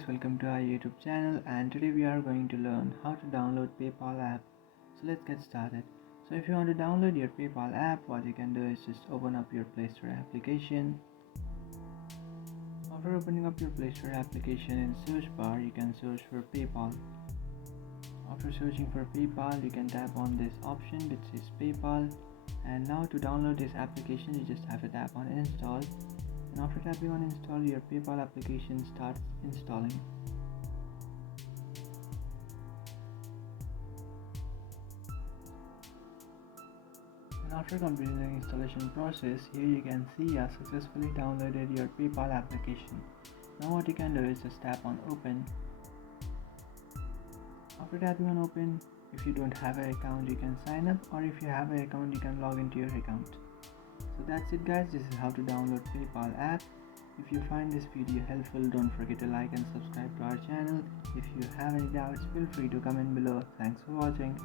guys, welcome to our YouTube channel, and today we are going to learn how to download PayPal app. So let's get started. So if you want to download your PayPal app, what you can do is just open up your Play Store application. After opening up your Play Store application, in search bar you can search for PayPal. After searching for PayPal, you can tap on this option which says PayPal, and now to download this application you just have to tap on install. And after tapping on install, your PayPal application starts installing. And after completing the installation process, here you can see you have successfully downloaded your PayPal application. Now what you can do is just tap on open. After tapping on open, if you don't have an account you can sign up, or if you have an account you can log into your account. So that's it guys, this is how to download PayPal app. If you find this video helpful, don't forget to like and subscribe to our channel. If you have any doubts, feel free to comment below. Thanks for watching.